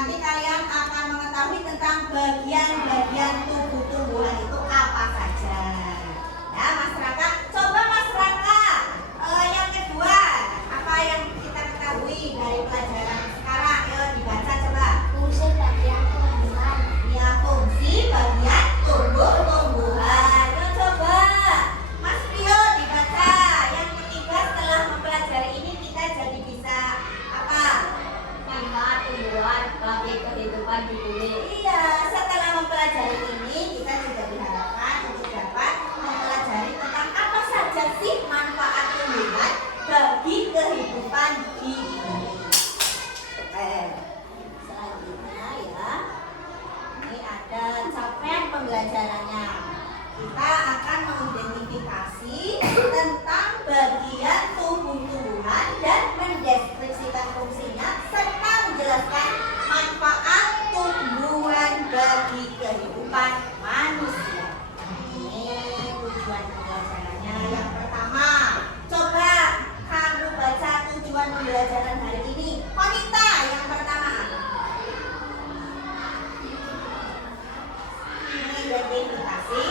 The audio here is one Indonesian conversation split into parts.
nanti kalian akan mengetahui tentang bagian-bagian tubuh tumbuhan itu apa saja. Ya, Mas Raka. Coba Mas Raka, yang kedua, apa yang kita ketahui dari pelajaran sekarang? Ayo dibaca coba. Fungsi bagian tumbuhan. Ya, fungsi bagian tumbuh-tumbuhan. Ayo coba Mas Rio dibaca. Yang ketiga, setelah mempelajari ini kita jadi bisa apa? Manfaat tumbuhan bagi kehidupan di bumi. Iya, setelah mempelajari ini kita juga diharapkan untuk dapat mempelajari tentang apa saja sih manfaat tumbuhan bagi kehidupan di bumi. Oke, selanjutnya ya, ini ada capaian pembelajarannya. Kita akan mengidentifikasi tentang bagian tumbuh-tumbuhan dan mendeskripsikan fungsinya serta menjelaskan manfaat tumbuhan bagi kehidupan manusia. Ini tujuan pembelajarannya. Yang pertama, coba kamu baca tujuan pembelajaran hari ini. Wanita yang pertama, mengidentifikasi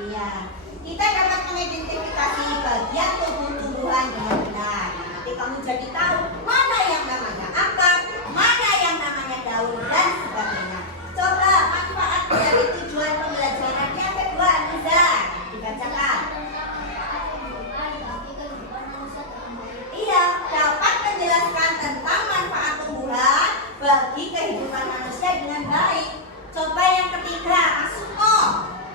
iya, kita dapat mengidentifikasi bagian tubuh-tumbuhan dengan benar. Nanti kamu jadi tahu mana yang namanya akar, mana yang namanya daun dan sebagainya. Coba manfaat dari tujuan pembelajarannya kedua, Anissa, dibacakan. Tumbuhan bagi kehidupan manusia terkembang. Iya, dapat menjelaskan tentang manfaat tumbuhan bagi kehidupan manusia dengan baik. Coba yang ketiga, Mas Sumo,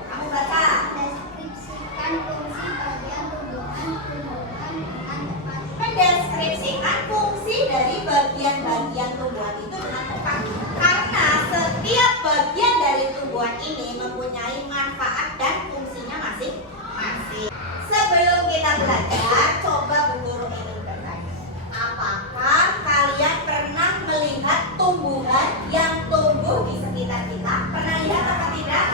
kamu baca. Deskripsikan fungsi bagian tumbuhan dengan tepat. Mendeskripsikan fungsi dari bagian-bagian tumbuhan itu dengan tepat. Karena setiap bagian dari tumbuhan ini mempunyai manfaat dan fungsinya masing-masing. Sebelum kita belajar, coba Bu Guru ingin bertanya, apakah kalian pernah melihat tumbuhan yang tumbuh di sekitar kita? Pernah lihat apa tidak?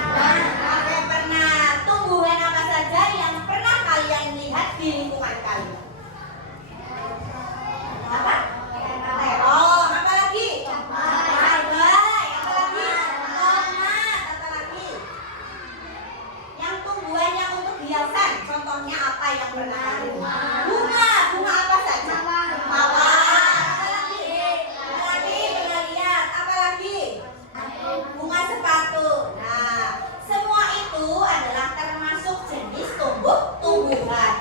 Oke, pernah. Tumbuhan apa saja yang pernah kalian lihat di lingkungan kalian? Apa? Terong. Apa lagi? Cabai. Apa lagi? Tomat. Apa lagi? Yang tumbuhan yang untuk hiasan. Contohnya apa yang pernah kalian lihat? Bunga. Bunga apa saja? Mawar. Apa lagi? Apa lagi? Pernah lihat? Apa lagi? Bunga sepatu. Nah, semua itu adalah termasuk jenis tumbuh-tumbuhan.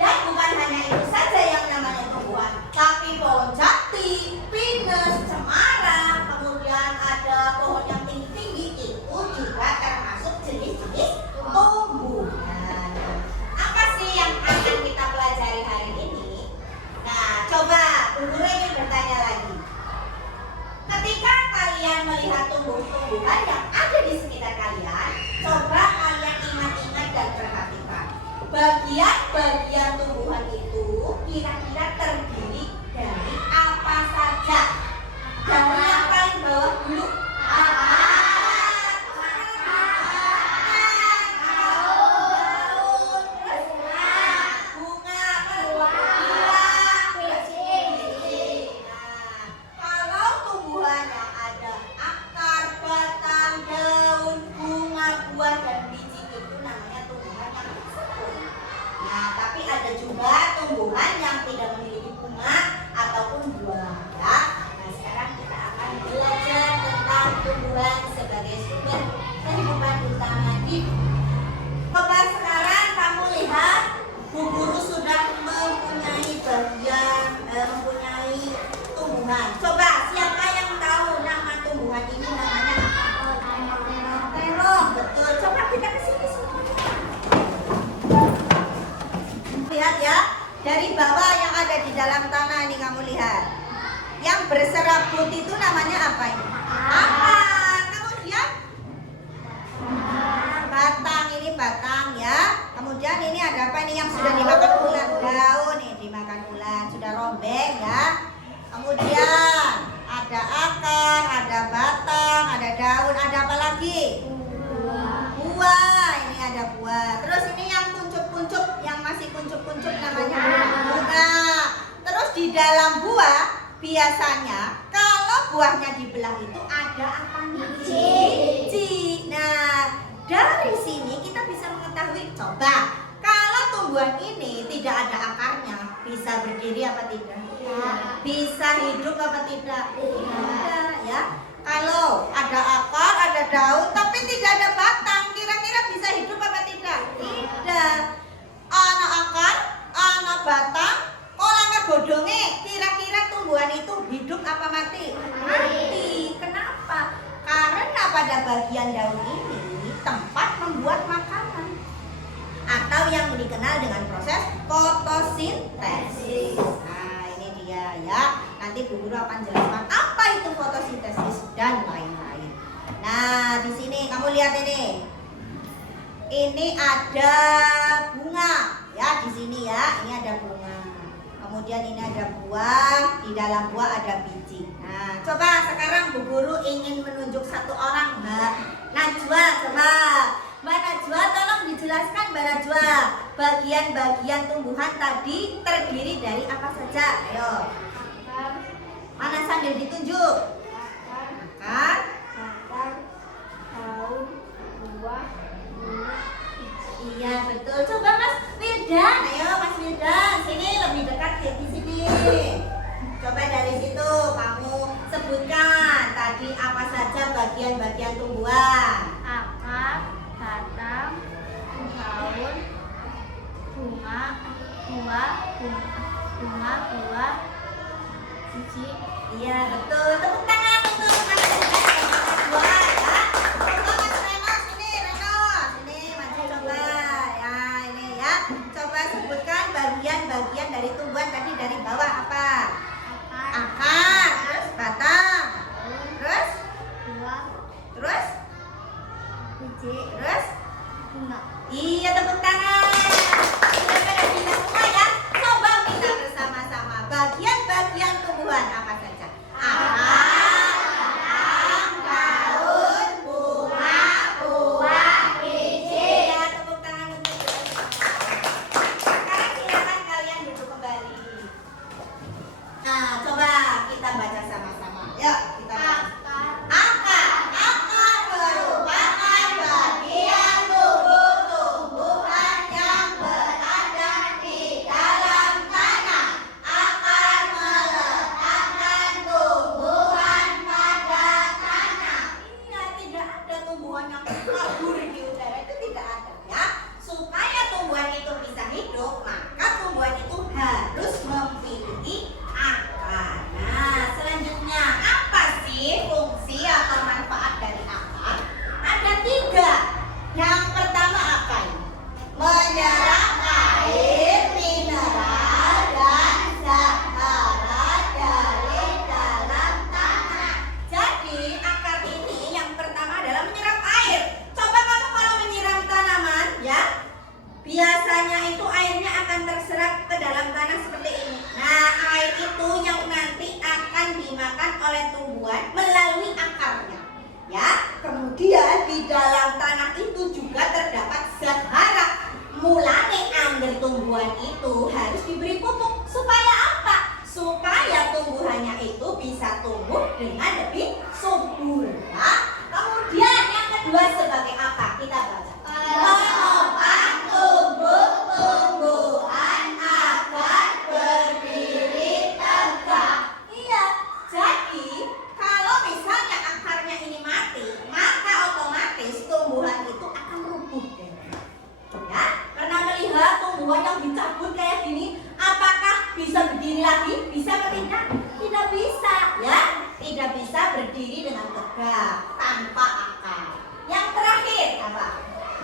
Dan bukan hanya itu saja yang namanya tumbuhan, tapi pohon jati, pinus, cemara, kemudian ada pohon yang tinggi-tinggi itu juga termasuk jenis-jenis tumbuhan. Apa sih yang akan kita pelajari hari ini? Nah, coba Bu Guru ingin bertanya lagi. Ketika kalian melihat tumbuh-tumbuhan yang ada di sekitar kalian, coba kalian ingat-ingat dan perhatikan. Bagian-bagian tumbuhan itu kira-kira terdiri dari apa saja? Dari yang paling bawah dulu. Kalau tumbuhan yang ada akar, batang, daun, bunga, buah, dan biji itu namanya tumbuhan yang tersebut. Nah, tapi ada juga tumbuhan yang tidak memiliki bunga ataupun buah. Ya. Nah, sekarang kita akan belajar tentang tumbuhan sebagai sumber kehidupan utama di bumi. Coba sekarang kamu lihat, Bu Guru sudah mempunyai mempunyai tumbuhan. Coba siapa yang tahu nama tumbuhan ini namanya apa? Terong, betul. Coba kita ke sini. Lihat ya, dari bawah yang ada di dalam tanah ini kamu lihat. Yang berserabut itu namanya apa ini? Akar. Kemudian batang, ini batang ya. Kemudian ini ada apa ini yang sudah dimakan ulat? Daun ini dimakan ulat, sudah robek ya. Kemudian ada akar, ada batang, ada daun, ada apa lagi? Buah. Ini ada buah. Terus ini yang kuncup-kuncup, yang masih kuncup dalam buah biasanya kalau buahnya dibelah itu ada apa nih? Biji. Nah, dari sini kita bisa mengetahui, coba kalau tumbuhan ini tidak ada akarnya, bisa berdiri apa tidak? Bisa hidup apa tidak? Tidak, ya. Kalau ada akar, ada daun, tapi tidak ada batang, kira-kira bisa hidup apa tidak? Tidak. Anak akar, anak batang, kolangnya godonge, kira-kira tumbuhan itu hidup apa mati? Mati. Kenapa? Karena pada bagian daun ini tempat membuat makanan atau yang dikenal dengan proses fotosintesis. Nah, ini dia ya. Nanti Bu Guru akan jelaskan apa itu fotosintesis dan lain-lain. Nah, di sini kamu lihat ini. Ini ada bunga ya, di sini ya. Ini ada bunga. Kemudian ini ada buah, di dalam buah ada biji. Nah, coba sekarang Bu Guru ingin menunjuk satu orang, Mbak Najwa, coba. Mbak Najwa, tolong dijelaskan Mbak Najwa, bagian-bagian tumbuhan tadi terdiri dari apa saja? Ayo. Mana sambil ditunjuk? Akar, batang, daun, buah, bunga, iya betul. Coba Mas Wildan, ayo Mas Wildan, sini lebih dekat ya di sini. Coba dari situ kamu sebutkan tadi apa saja bagian-bagian tumbuhan. akar, batang, daun, bunga, buah, biji. Iya betul. Tepuk tangan untuk Mas Najwa ya. Coba Mas Reno sini, Reno sini maju coba. Ya ini ya. Coba sebutkan bagian-bagian dari tumbuhan tadi dari bawah apa? Akar, terus batang, terus Buah, terus biji, terus. bunga. Iya tepuk tangan. Sudah pada bisa semua ya. Coba kita bersama-sama bagian-bagian tumbuhan apa saja? Akar, batang, daun, bunga, buah, biji. Ya tepuk tangan untuk kita. Sekarang silakan kalian duduk kembali. Nah coba kita baca sama-sama. Yuk kita baca. Akar merupakan bagian tubuh tumbuhan yang berada di dalam tanah. Akar meletakkan tumbuhan pada tanah. Iya, tidak ada tumbuhan yang kabur di udara, itu tidak ada ya. Supaya tumbuhan itu bisa hidup, maka tumbuhan itu harus memiliki akar. Nah, selanjutnya apa sih fungsi atau manfaat dari akar? Ada 3. Yang pertama apa ini? Menyerap air, mineral, dan zat hara dari dalam tanah. Jadi akar ini yang pertama adalah menyerap air. Coba kamu kalau menyiram tanaman ya, biasanya itu airnya akan terserap ke dalam tanah seperti ini. Nah, air itu yang nanti akan dimakan oleh tumbuhan melalui akarnya. Ya, kemudian di dalam tanah itu juga terdapat zat hara. Mulane angger tumbuhan itu harus diberi pupuk supaya apa? Supaya tumbuhannya itu bisa tumbuh dengan lebih subur. Ya. Kemudian yang kedua sebagai apa? Kita baca. Menopang tumbuh-tumbuhan agar berdiri tegak. Iya, jadi kalau misalnya akarnya ini mati, maka otomatis tumbuhan itu akan rubuh. Ya, pernah melihat tumbuhan yang dicabut kayak gini, apakah bisa berdiri lagi? Bisa atau tidak? Tidak bisa, ya. Tidak bisa berdiri dengan tegak tanpa akar. Yang terakhir apa?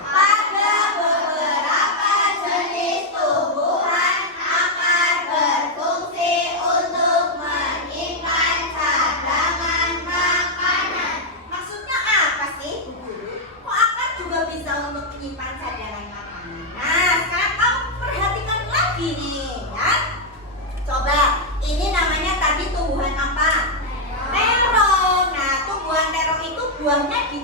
Pada beberapa jenis tumbuhan, akar berfungsi untuk menyimpan cadangan makanan. Maksudnya apa sih, Bu Guru? Kok akar juga bisa untuk menyimpan cadangan makanan? Nah, sekarang kamu perhatikan lagi nih, ya. Coba, ini namanya tadi tumbuhan apa? Terong. Nah, tumbuhan terong itu buahnya di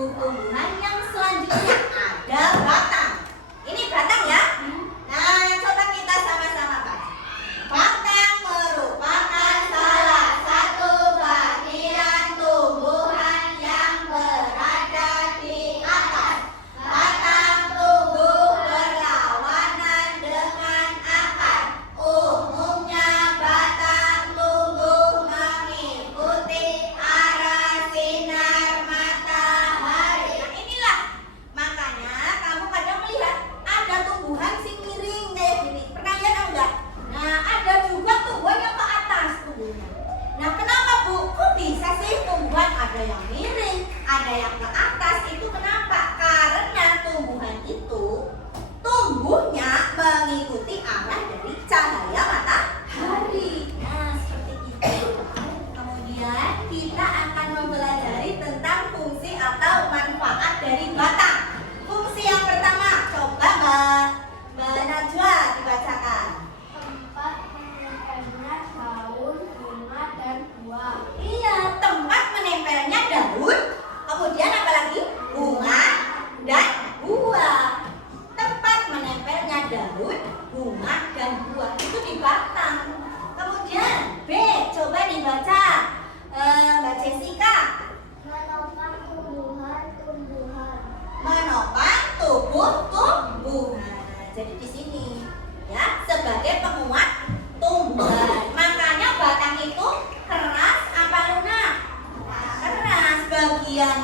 tumbuh-tumbuhan yang selanjutnya ada batang. Ini batang ya. Nah, coba kita sama-sama baca. Batang merupakan salah satu bagian tumbuhan yang berada di atas. Batang tumbuh berlawanan dengan akar. Umumnya batang tumbuh mengikuti arah sinar matahari. Nah, inilah makanya kamu kadang melihat ada tumbuhan sing miring kayak gini. Pernah lihat enggak? Nah, ada juga tumbuhan yang ke atas tumbuhnya. Nah, kenapa Bu? Kok bisa sih tumbuhan ada yang miring, ada yang ke atas? Itu kenapa? Karena tumbuhan itu tumbuhnya mengikuti arah dari cahaya matahari. Nah, seperti itu. Kemudian kita akan mempelajari tentang fungsi atau manfaat dari batang. Fungsi yang pertama, coba Mbak Najwa dibacakan. Tempat menempelnya daun, bunga, dan buah. Iya, tempat menempelnya daun, kemudian apa lagi? Bunga dan buah. Tempat menempelnya daun, bunga, dan buah itu di batang. Kemudian B, coba dibaca Mbak Jessica. Menopang tumbuhan-tumbuhan. Menopang tumbuhan. Jadi di sini ya sebagai penguat tumbuhan. Makanya batang itu keras apa lunak? Keras. Bagian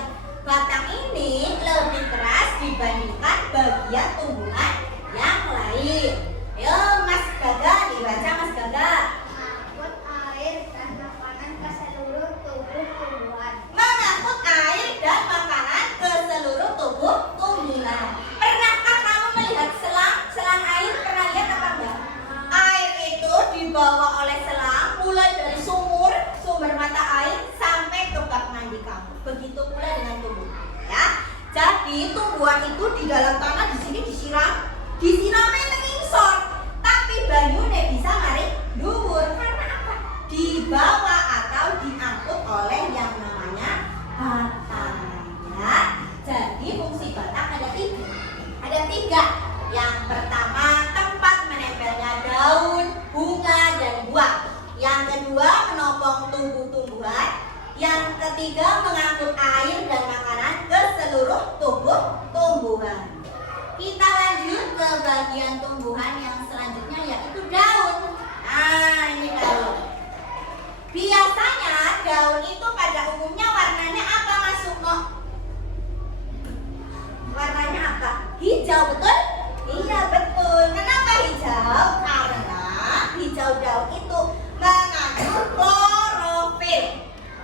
batang ini lebih keras dibandingkan bagian tumbuhan yang lain. Ayo Mas Gaga dibaca Mas Gaga. Mengangkut air dan makanan ke seluruh tubuh tumbuhan. Mengangkut air dan makanan ke seluruh tubuh tumbuhan. Pernahkah kamu melihat selang air? Pernah lihat apa enggak? Air itu dibawa oleh selang mulai dari sumber mata air sampai ke bak mandi kamu. Begitu pula dengan tumbuh, ya. Jadi tumbuhan itu di dalam tanah di sini disiramnya mengingsor, tapi banyune bisa mari dhuwur karena apa? Dibawa atau diangkut oleh yang namanya batang, ya. Jadi fungsi batang ada tiga. Yang pertama, tempat menempelnya daun, bunga, dan buah. Yang kedua, menopang tumbuh-tumbuhan. Yang ketiga, mengangkut air dan makanan ke seluruh tubuh tumbuhan. Kita lanjut ke bagian tumbuhan yang selanjutnya yaitu daun. Nah, ini daun. Biasanya daun itu pada umumnya warnanya apa Mas Sukmo? Warnanya apa? Hijau, betul? Iya, betul. Kenapa hijau? Karena hijau daun itu mengandung klorofil.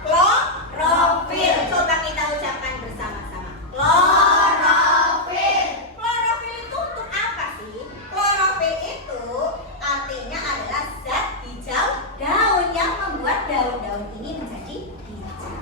Klorofil. Coba kita ucapkan bersama-sama. Klorofil. Klorofil itu untuk apa sih? Klorofil itu artinya adalah zat hijau daun yang membuat daun-daun ini menjadi hijau.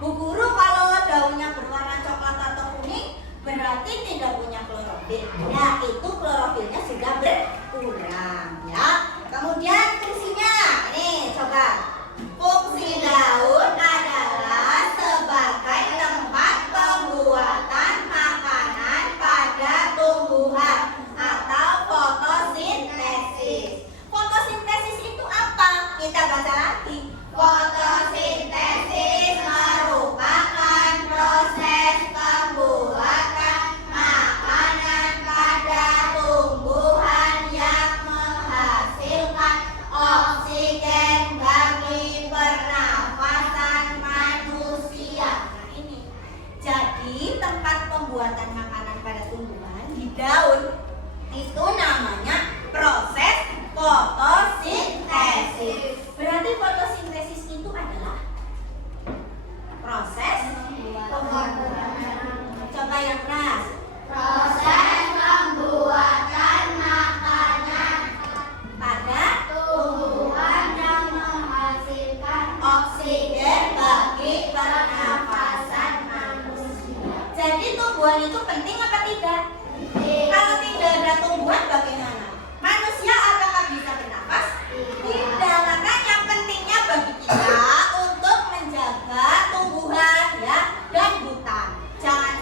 Bu Guru, kalau daunnya berwarna coklat atau kuning berarti tidak punya klorofil. Nah, itu klorofilnya sudah berkurang, ya. Kemudian fungsinya, ini coba. Fungsi daun adalah sebagai tempat pembuatan makanan pada tumbuhan atau fotosintesis. Fotosintesis itu apa? Kita baca lagi. Fotosintesis merupakan proses pembuatan makanan pada tumbuhan yang menghasilkan oksigen bagi pernafasan manusia. Nah, ini. Jadi tempat pembuatan makanan pada tumbuhan di daun itu namanya proses fotosintesis. Berarti fotosintesis itu adalah proses pembuatan. Coba yang keras. Proses pembuatan makanan Pada tumbuhan yang menghasilkan oksigen bagi pernafasan manusia. Jadi tumbuhan itu penting apa tidak? Kalau tidak ada tumbuhan bagaimana? Manusia apakah bisa bernafas? Tidak. Makanya pentingnya bagi kita untuk menjaga tumbuhan ya dan hutan. Jangan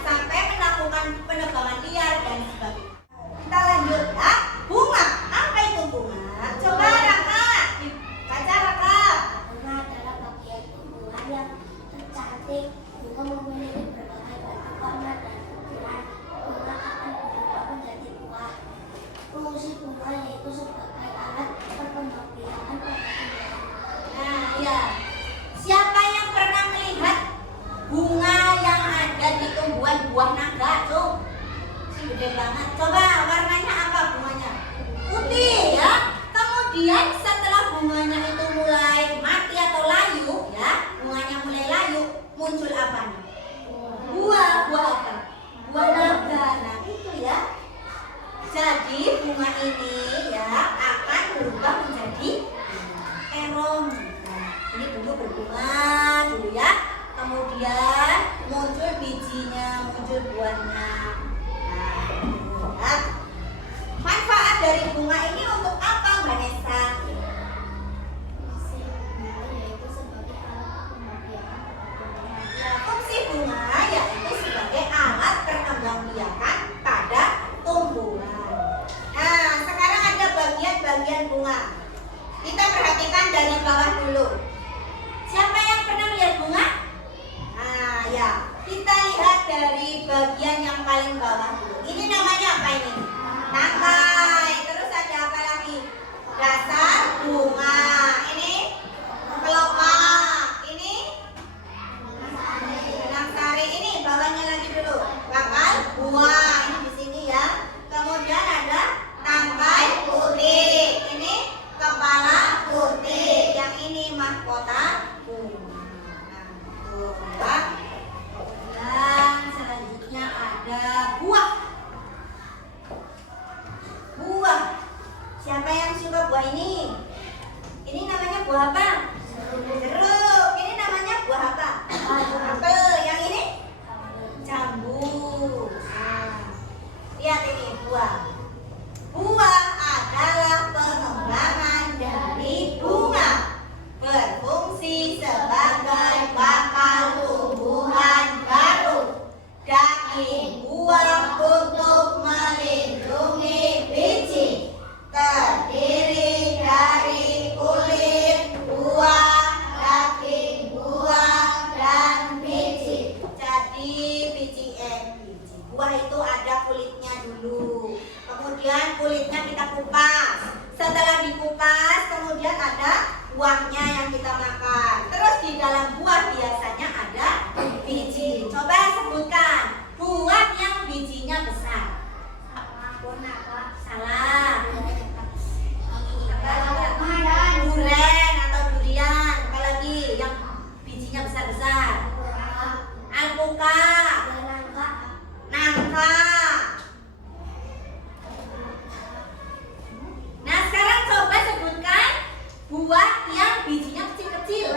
buah naga tuh. Gede banget. Coba warnanya apa bunganya? Putih ya. Kemudian setelah bunganya itu mulai mati atau layu ya, bunganya mulai layu, muncul apa nih? Buah apa? Buah naga. Nah itu ya. Jadi bunga ini ya akan berubah menjadi terong. Nah, ini dulu berbunga dulu ya. Kemudian muncul bijinya, muncul buahnya. Nah, manfaat dari bunga ini untuk apa, Mbak Nesa? Fungsi bunga yaitu sebagai alat perkembangbiakan pada tumbuhan. Nah, sekarang ada bagian-bagian bunga. Kita perhatikan dari bawah dulu. Siapa yang pernah melihat bunga? Nah, ya. Kita lihat dari bagian yang paling bawah dulu. Ini namanya apa ini? Tangkai. Terus ada apa lagi? Dasar bunga. Ini kelopak. Ini benang sari. Ini bawahnya lagi dulu. Bakal buah. Ini di sini ya. Kemudian ada tangkai putih. Ini kepala putih. Yang ini mahkota bunga. Nah, tuh. Dan selanjutnya ada buah. Buah. Siapa yang suka buah ini? Ini namanya buah apa? Jeruk. Ini namanya buah apa? Apel. Yang ini? Jambu. Nah, lihat ini buah. Buah adalah pengembangan dari bunga. Berfungsi sebagai bakal tumbuhan baru. Daging buah untuk melindungi biji. Terdiri dari kulit buah, daging buah, dan biji. Jadi biji buah itu ada kulitnya dulu. Kemudian kulitnya kita kupas. Setelah dikupas, kemudian ada buahnya yang kita makan. Terus di dalam buah biasanya ada biji. Coba sebutkan buah yang bijinya besar. Salah. Durian atau durian. Apa lagi yang bijinya besar-besar? Alpukat. Nangka. Nah sekarang coba sebutkan buah yang bijinya kecil-kecil.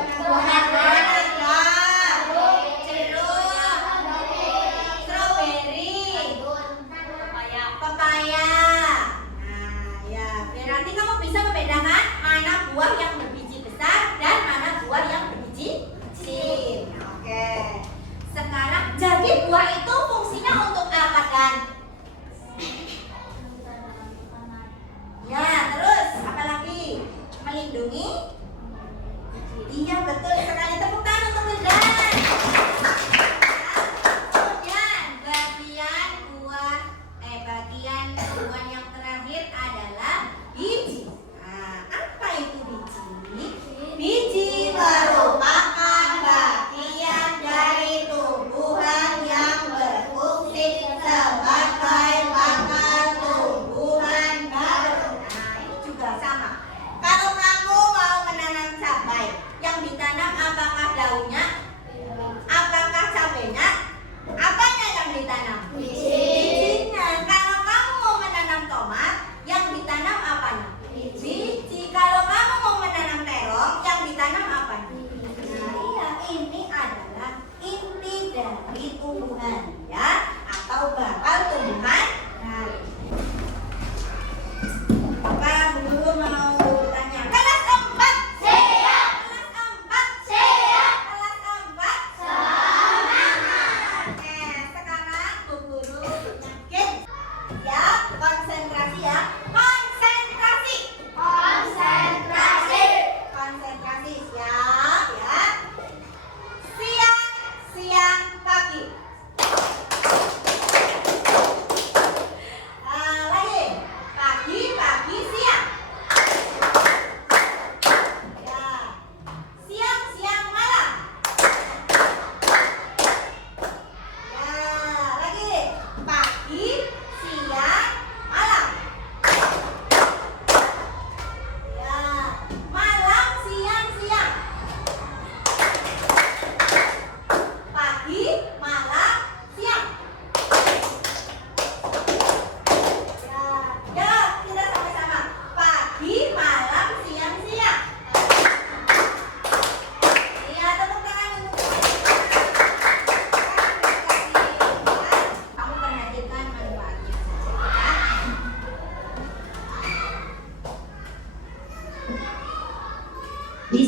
Pepaya. Nah, ya, berarti kamu bisa membedakan mana buah yang berbiji besar dan mana buah yang berbiji kecil. Oke. Sekarang jadi buah itu fungsinya untuk apa kan? Ya, terus apa lagi? Melindungi. Iya betul sekali, tepuk tangan untuk Wildan. Kemudian bagian tumbuhan yang terakhir adalah biji. Nah, apa itu biji? Biji merupakan bagian dari tumbuhan yang berfungsi sebagai bakal tumbuhan baru. Nah, ini juga sama. Kalau kamu mau menanam cabai, yang ditanam apakah daunnya? Apakah cabainya? Apanya yang ditanam? Bijinya. Kalau kamu mau menanam tomat, yang ditanam apanya? Biji. Kalau kamu mau menanam terong, yang ditanam apa? Nah, iya, ini adalah inti dari tumbuhan ya, atau bakal tumbuhan. Nah, apa dulu mau bertanya? Kelas 4 siap. Kelas 4 siap. Kelas 4 semangat. Sekarang Bu Guru yakin. Siap, konsentrasi ya. Konsentrasi. Konsentrasi. Konsentrasi siap ya. Siang, siang, pagi.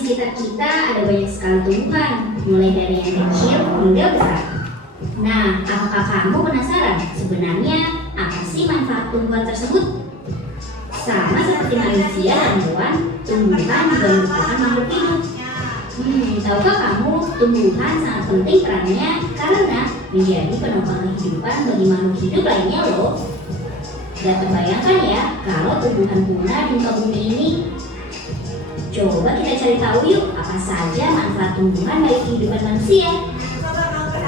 sekitar kita ada banyak sekali tumbuhan, mulai dari yang kecil hingga besar. Nah, apakah kamu penasaran sebenarnya apa sih manfaat tumbuhan tersebut? Sama seperti manusia dan hewan, tumbuhan juga merupakan makhluk hidup. Tahukah kamu tumbuhan sangat penting perannya karena menjadi penopang kehidupan bagi makhluk hidup lainnya loh. Gak terbayangkan ya kalau tumbuhan punah di muka bumi ini. Coba kita cari tahu yuk apa saja manfaat tumbuhan bagi kehidupan manusia.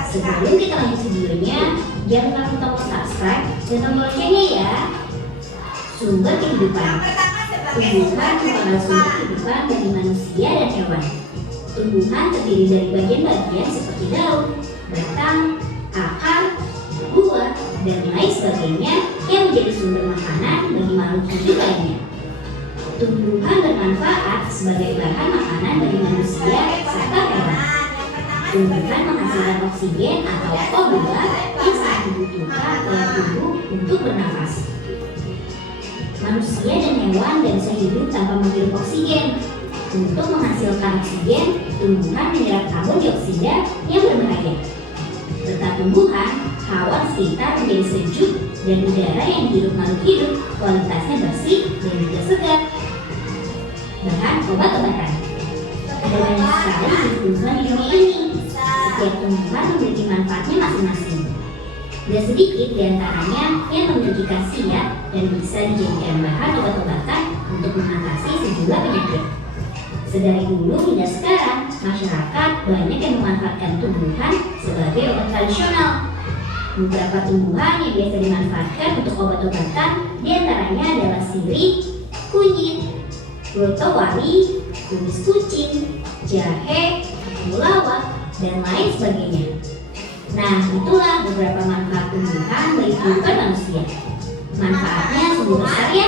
Sebelum kita lanjut videonya, jangan lupa tombol subscribe dan tombol loncengnya ya. Sumber kehidupan. Tumbuhan merupakan sumber kehidupan bagi manusia dan hewan. Tumbuhan terdiri dari bagian-bagian seperti daun, batang, akar, buah, dan lain sebagainya yang menjadi sumber makanan bagi makhluk hidup lainnya. Tumbuhan bermanfaat sebagai bahan makanan bagi manusia serta hewan. Tumbuhan menghasilkan oksigen atau O2 yang sangat dibutuhkan oleh tubuh untuk bernafas. Manusia dan hewan tidak bisa hidup tanpa menghirup oksigen. Untuk menghasilkan oksigen, tumbuhan menyerap karbon dioksida yang berbahaya. Serta tumbuhan, hawa sekitar menjadi sejuk dan udara yang dihirup makhluk hidup kualitasnya bersih dan juga segar. Bahan obat-obatan. Ada banyak sekali jenis tumbuhan di dunia ini. Setiap tumbuhan memiliki manfaatnya masing-masing. Dan sedikit diantaranya yang memiliki khasiat dan bisa dijadikan bahan obat-obatan untuk mengatasi sejumlah penyakit. Sedari dulu hingga sekarang, masyarakat banyak yang memanfaatkan tumbuhan sebagai obat tradisional. Beberapa tumbuhan yang biasa dimanfaatkan untuk obat-obatan diantaranya adalah sirih, kunyit, grotowari, kumis kucing, jahe, temulawak, dan lain sebagainya. Nah, itulah beberapa manfaat tumbuhan bagi kehidupan manusia. Manfaatnya sungguh besar ya.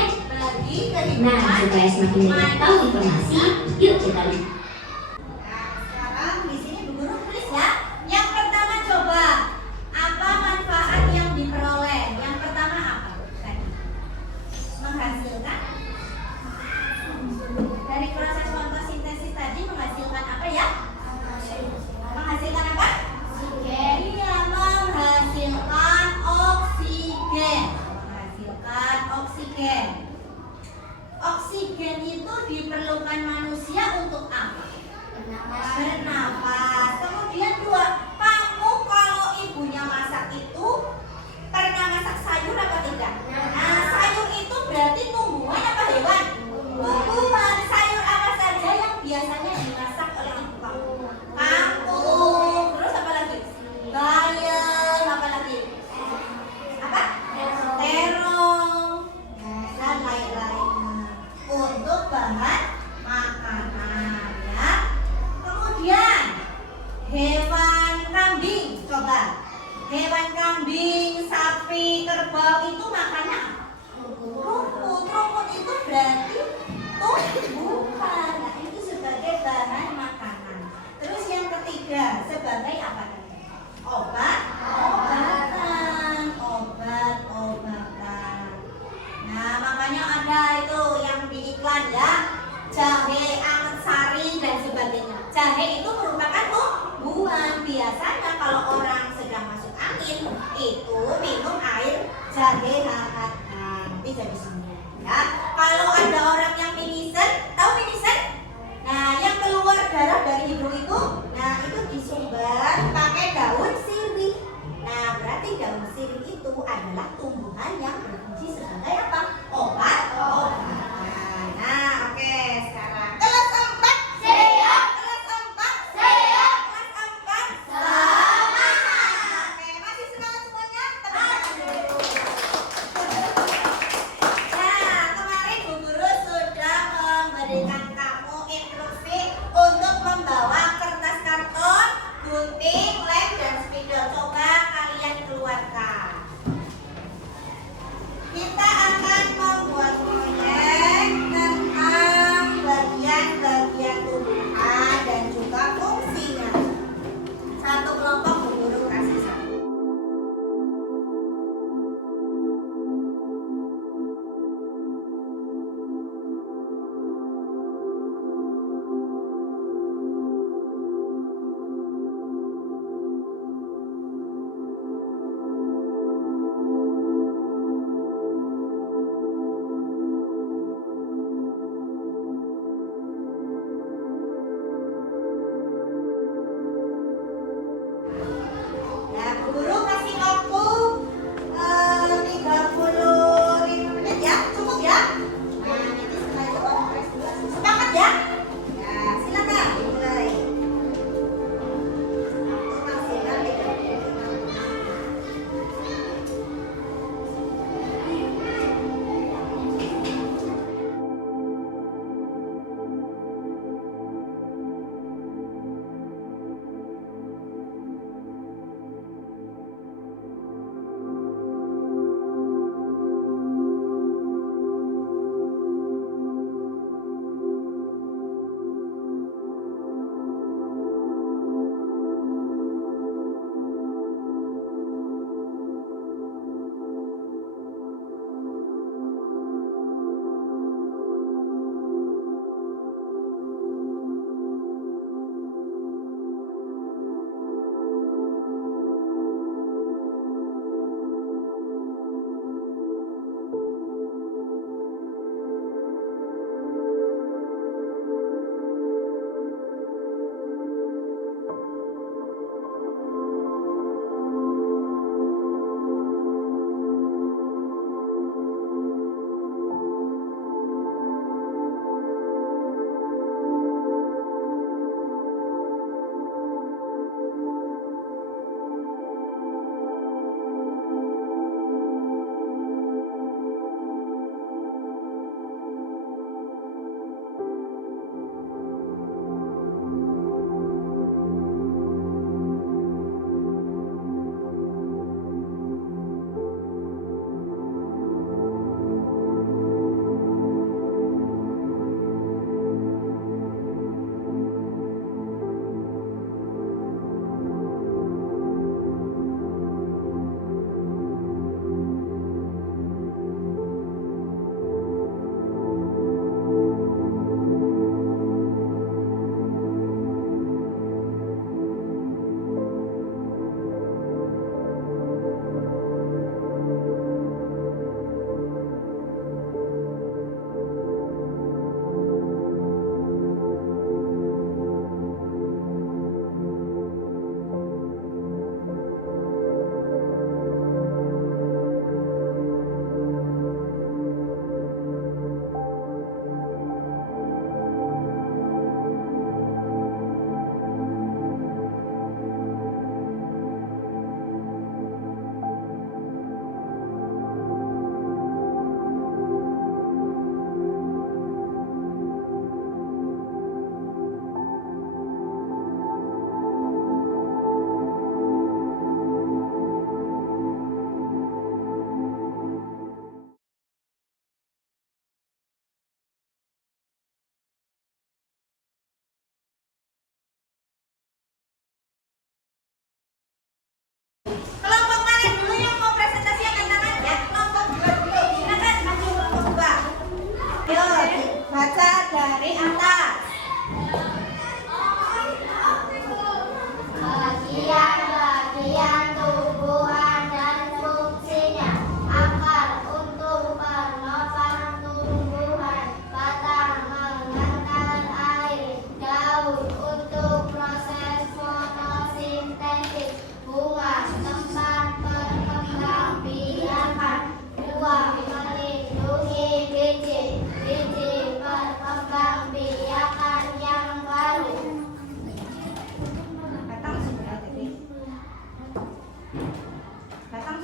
Nah, supaya semakin banyak tahu informasi, yuk kita lihat. Sekarang di sini Bu Guru tulis ya. Yang pertama coba, apa manfaat yang diperoleh? Yang pertama apa? Tadi menghasilkan dari proses fotosintesis tadi menghasilkan apa ya? Menghasilkan apa? Iya, menghasilkan oksigen. Menghasilkan oksigen. Oksigen itu diperlukan manusia untuk apa? Bernafas. Kemudian dua, kamu kalau ibunya masak itu pernah masak sayur apa tidak? Nah, sayur itu berarti tumbuhan apa hewan? Tumbuhan. Sayur apa saja yang biasanya dimasak oleh ibu kamu? Kangkung. Terus apa lagi? Bayam. Apa lagi? Apa? Terong. Dan lain-lain. Untuk bahan makanan ya. Kemudian hewan kambing, coba. Hewan kambing, sapi, kerbau itu makannya apa? Rumput. Rumput itu berarti tumbuhan. Nah, itu sebagai bahan makanan. Terus yang ketiga, sebagai apa tadi? Obat-obatan. Obat-obatan. Nah, makanya ada itu yang di iklan ya, jahe, anget sari dan sebagainya. Jahe itu merupakan tumbuhan. Biasanya kalau orang sedang masuk angin itu minum air jahe hangat. Nah, nanti jadi sembuh ya. Kalau ada orang yang pingsan, tahu pingsan? Nah, yang keluar darah dari hidung itu, nah itu disumbat pakai daun sirih. Nah, berarti daun sirih itu adalah tumbuhan yang berfungsi sebagai apa? Obat-obatan. Nah, oke, sekarang kelas 4 siap. Kelas 4 siap. Kelas 4 semangat. Oke, masih semangat semuanya? Tepuk tangan dulu. Nah, kemarin Bu Guru sudah memberikan kamu instruksi untuk membawa kertas karton, gunting, lem, dan spidol. Coba kalian keluarkan.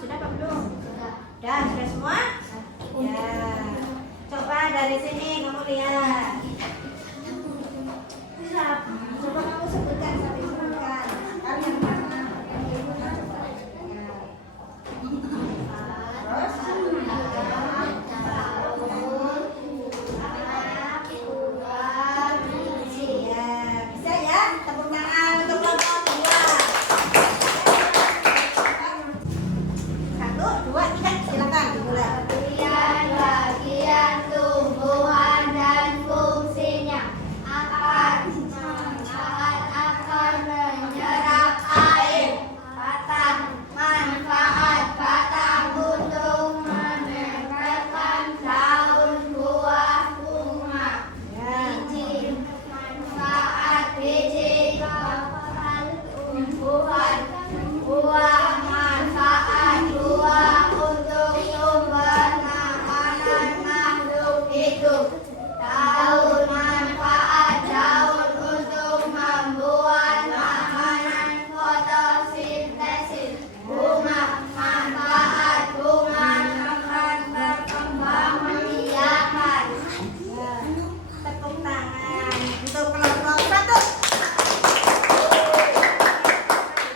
Sudah apa belum? Sudah semua? Ya. Coba dari sini kamu lihat. Coba kamu sebutkan satu sebutkan. Kalian mana? Bagian tumbuhan dan fungsinya akan menyerap air. Manfaat batang untuk menempelkan daun, buah, bunga. Biji, manfaat biji tumbuhan. Buah, manfaat buah untuk sumber makanan makhluk hidup. Daun, manfaat daun untuk membuat makanan fotosintesis. Bunga, manfaat bunga akan berkembang biakan. Tepuk tangan untuk kelompok 1.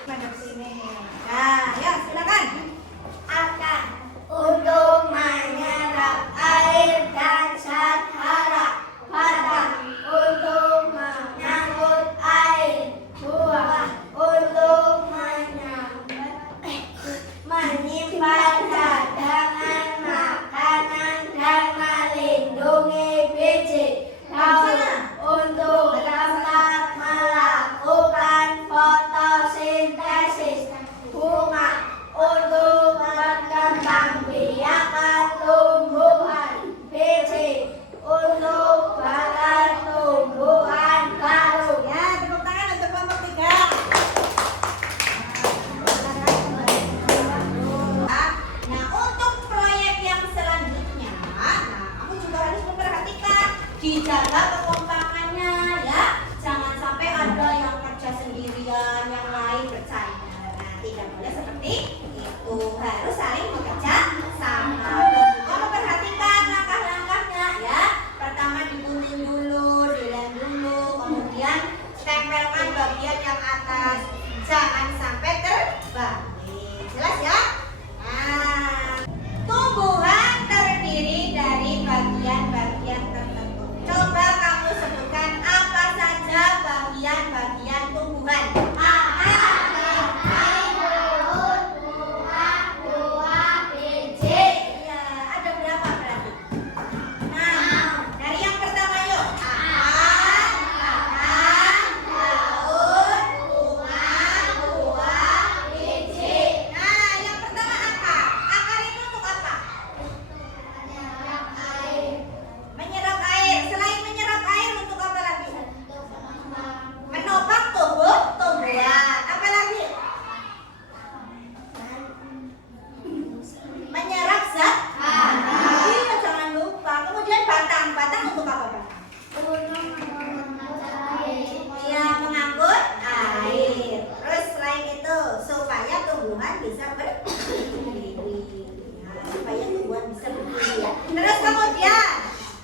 Pada sini. Nah, ya silakan. Akan untuk menyerap air dan zat hara. Batang untuk mengangkut air. Buah untuk menyimpan cadangan makanan dan melindungi biji. Daun untuk dapat melakukan fotosintesis. Bunga untuk berkembang biakan tumbuhan. Biji untuk bakar tumbuhan baru. Ya, tepuk tangan untuk kelompok 3. Nah, untuk proyek yang selanjutnya, kamu juga harus memperhatikan dijaga kekompakannya ya. Jangan sampai ada yang kerja sendirian, yang lain bercanda. Nah, tidak boleh seperti itu. Harus saling bekerja sama. Dan juga memperhatikan langkah-langkahnya ya. Pertama digunting dulu, dilem dulu, kemudian tempelkan bagian yang atas. Jangan sampai terbalik. Jelas ya? Nah, tumbuhan terdiri dari bagian-bagian tertentu. Coba kamu sebutkan apa saja bagian-bagian tumbuhan. Ya, ada berapa berarti? Nah, dari yang pertama yuk. Akar, daun, bunga, buah, biji. Nah, yang pertama akar. Akar itu untuk apa? Menyerap air. Selain menyerap air untuk apa lagi? Menopang tumbuhan. Apa lagi? Menyerap zat. Iya, jangan lupa. Kemudian batang. Batang untuk apa, Pak? Ya, mengangkut air. Terus selain itu supaya tumbuhan bisa berdiri. Nah, supaya tumbuhan bisa berdiri ya. Terus kemudian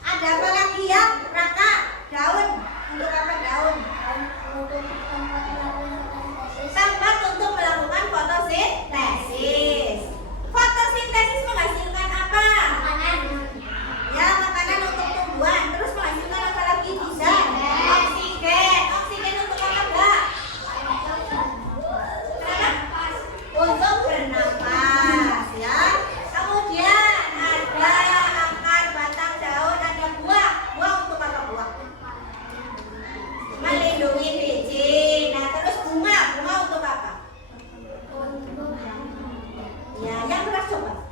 ada apa lagi ya? Raka, daun. Untuk apa daun? Tempat untuk melakukan fotosintesis. Fotosintesis menghasilkan apa? Ya, makanan untuk tumbuhan. Terus menghasilkan apa lagi bisa? Oksigen. Oksigen untuk apa, Mbak? Kenapa? Untuk bernapas ya. Kemudian ada akar, batang, daun, ada buah. Buah untuk apa buah? Melindungi biji. Nah, terus bunga. Bunga untuk apa? Ya, yang keras coba.